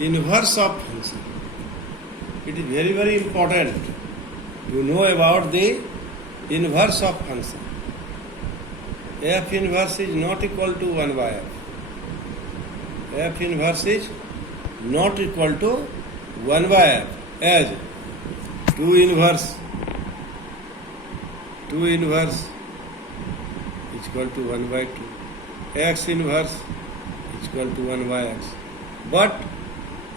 inverse of function. It is very, very important. You know about the inverse of function. F inverse is not equal to 1 by f. F inverse is not equal to 1 by f, as 2 inverse is equal to 1 by 2. X inverse is equal to 1 by x. But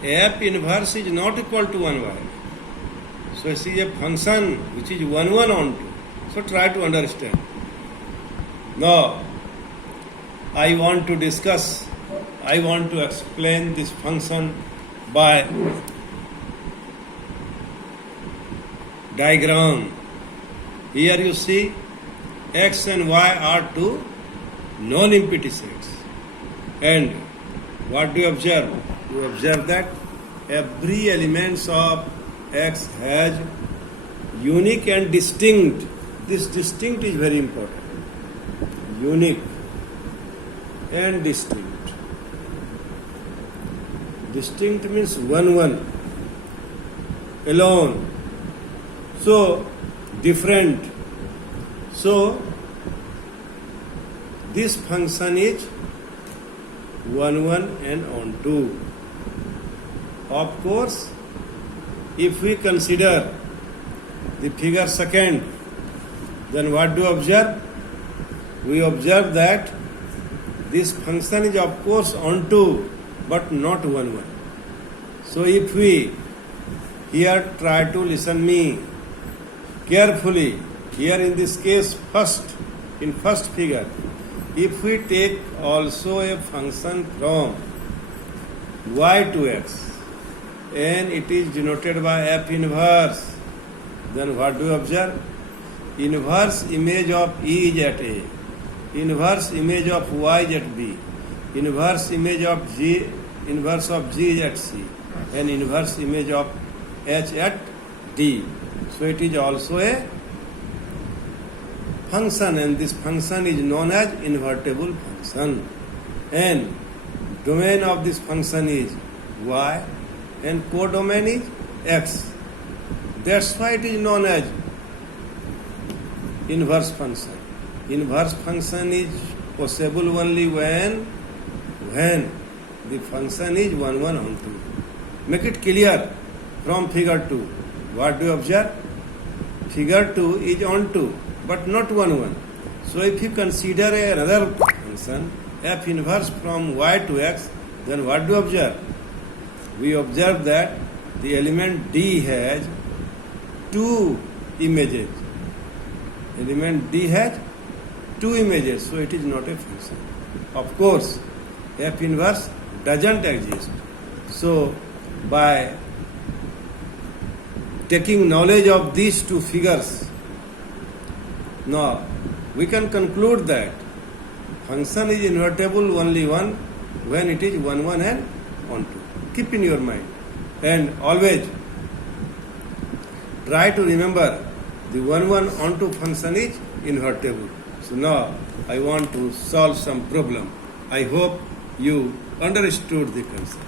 F inverse is not equal to 1 by f. So this is a function which is 1 1 on 2. So try to understand. Now I want to explain this function by diagram. Here you see x and y are two non-empty sets. And what do you observe? You observe that every element of x has unique and distinct. This distinct is very important. Unique and distinct. Distinct means 1 1. Alone. So, different. So, this function is 1 1 and on 2. Of course, if we consider the figure second, then what do we observe? We observe that this function is of course on 2 but not 1 1. So if we here try to listen me carefully, here in this case in first figure, if we take also a function from y to x and it is denoted by f inverse, then what do we observe? Inverse image of E is at A, inverse image of Y is at B, inverse image of G is at C, and inverse image of H at D. So it is also a function, and this function is known as invertible function. And domain of this function is Y and codomain is X. That's why it is known as inverse function. Inverse function is possible only when the function is 1 1 on 2. Make it clear from figure 2. What do you observe? Figure 2 is on 2 but not 1 1. So if you consider another function f inverse from y to x, then what do you observe? We observe that the element D has 2 images. Element D has 2 images, so it is not a function. Of course, f inverse doesn't exist. So by taking knowledge of these two figures, now we can conclude that function is invertible only when it is 1 1 and on 2. Keep in your mind and always try to remember the 1 1 on 2 function is invertible. So now I want to solve some problem. I hope you understood the concept.